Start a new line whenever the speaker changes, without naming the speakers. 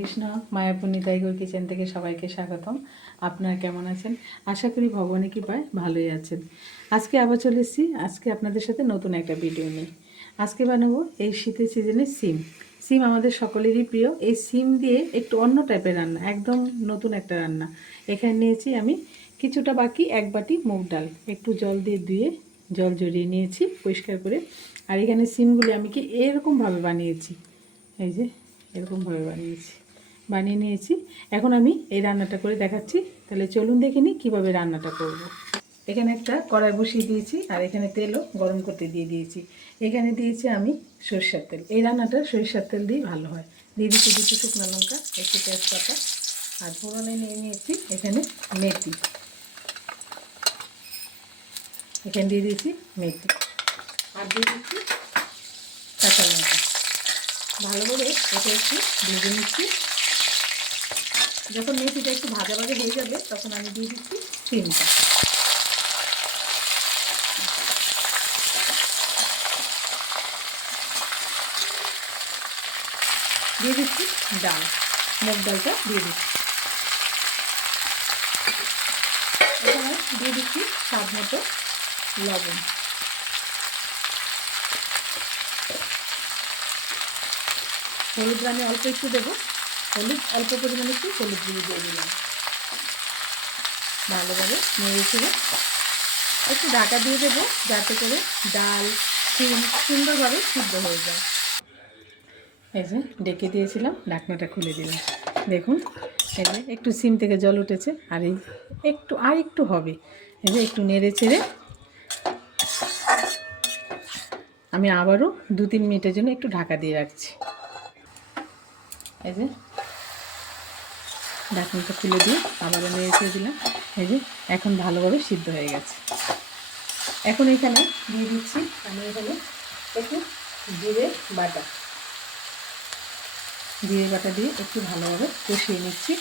Krishna Mayapur নিতাইগর kitchen থেকে সবাইকে স্বাগতম। আপনারা কেমন আছেন? আশা করি ভগবানের কৃপায় ভালোই আছেন। আজকে আবার চলে এসেছি। আজকে আপনাদের সাথে নতুন একটা ভিডিও নিয়ে। আজকে বানাবো এই শীতের সিজনে সিম। সিম আমাদের সকলেরই প্রিয়। এই সিম দিয়ে একটু অন্য টাইপের রান্না, একদম নতুন একটা রান্না। এখানে নিয়েছি আমি কিছুটা বাকি এক বাটি মুগ ডাল। একটু জল দিয়ে ধুয়ে জল জড়িয়ে নিয়েছি পরিষ্কার করে। আর এখানে সিমগুলি আমি কি এরকমভাবে বানিয়েছি? এই যে, এরকমভাবে বানিয়েছি। বানিয়ে নিয়েছি। এখন আমি এই রান্নাটা করে দেখাচ্ছি। তাহলে চলুন দেখে নিই কীভাবে রান্নাটা করব। এখানে একটা কড়াই বসিয়ে দিয়েছি আর এখানে তেলও গরম করতে দিয়ে দিয়েছি। এখানে দিয়েছি আমি সরিষার তেল। এই রান্নাটা সরিষার তেল দিয়েই ভালো হয়। দিয়ে দিচ্ছি দুটো শুকনো লঙ্কা, একটু তেজপাতা আর ফোড়নে নিয়ে নিয়েছি এখানে মেথি। এখানে দিয়ে দিয়েছি মেথি। আর দিয়ে দিচ্ছি কাঁচা লঙ্কা। ভালো করে এটা একটু ভেজে নিচ্ছি। যখন মেথিটা একটু ভাজা ভাজা হয়ে যাবে, তখন আমি দিয়ে দিচ্ছি সিমটা দিয়ে দিচ্ছি ডাল, মুগ ডালটা দিয়ে দিচ্ছি। এখানে দিয়ে দিচ্ছি স্বাদ মতো লবণ। হলুদ আমি অল্প একটু দেবো। হলুদ, অল্প পরিমাণে একটু হলুদ গুঁড়ো দিয়ে দিলাম। ভালোভাবে নেড়ে ছেড়ে একটু ঢাকা দিয়ে দেবো, যাতে করে ডাল সিম সুন্দরভাবে সিদ্ধ হয়ে যায়। এই যে ডেকে দিয়েছিলাম, ঢাকনাটা খুলে দিলাম। দেখুন, এই যে একটু সিম থেকে জল উঠেছে, আর এই একটু, আর একটু হবে। এই যে একটু নেড়ে ছেড়ে আমি আবারও দু তিন মিনিটের জন্য একটু ঢাকা দিয়ে রাখছি। এই যে, ঢাকনাটা খুলে দিয়ে আবারও ছেড়ে দিলাম। এই যে, এখন ভালোভাবে সিদ্ধ হয়ে গেছে। এখন এখানে দিয়ে দিচ্ছি আমি এখানে একটু জিরে বাটা। জিরে বাটা দিয়ে একটু ভালোভাবে কষিয়ে নিচ্ছি।